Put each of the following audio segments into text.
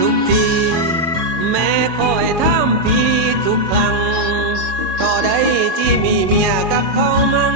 ทุกที แม่คอยถามพี่ทุกครั้ง ก็ได้ที่มีเมียกับเขามั่ง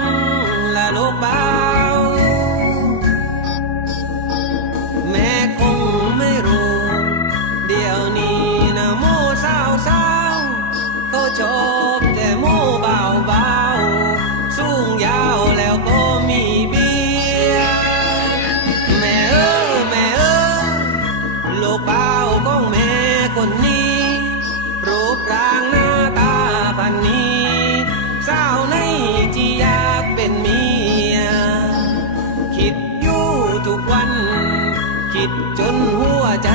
คิดจนหัวใจ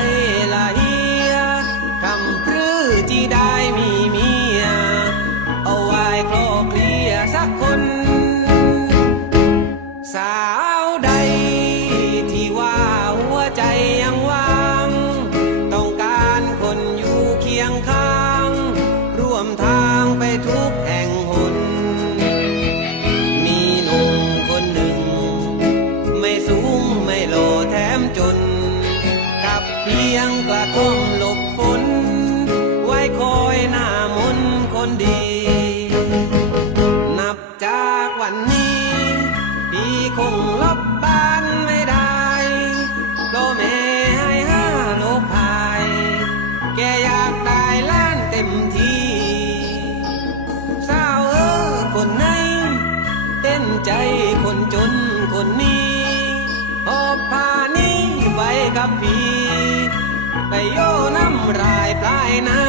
ละเอียทำพรือที่ได้มีเมีย เอาไว้คลอเคลียสักคน เพียงกระท่อมหลบฝนไว้คอยหน้ามนคนดี นับจากวันนี้พี่คงลบบ้านไม่ได้ก็แม่ให้ห้าโลกพาย แกอยากได้ล้านเต็มที่สาวเออคนไหนเต้นใจคนจนคนนี้หอบผ้านี้ไปกับพี่ ไปโยน้ำรายปลายนา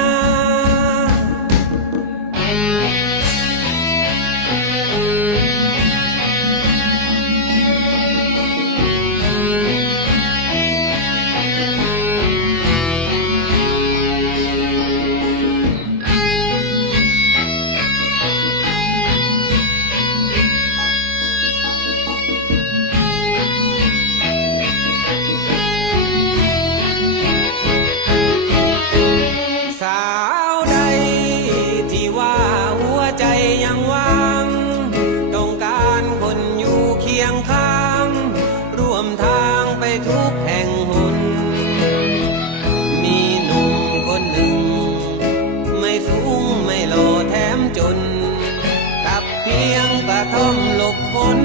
กระท่อมหลบฝน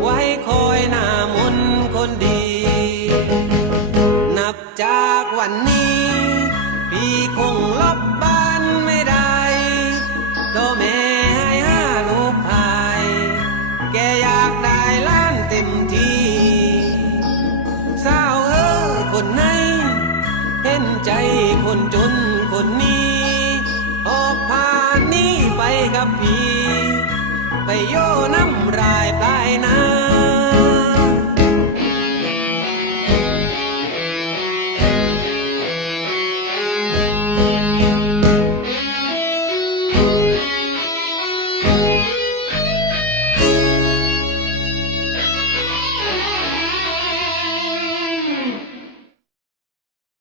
ไว้คอยหน้ามนคนดี นับจากวันนี้ พี่คงลบบ้านไม่ได้ก็แม่ให้ห้าลูกพาย แกอยากได้ล้านเต็มที่สาวเออคนไหนเห็นใจคนจนคนนี้ออกผ่านนี้ไปกับพี่ ไปโยน้ำรายปลายนา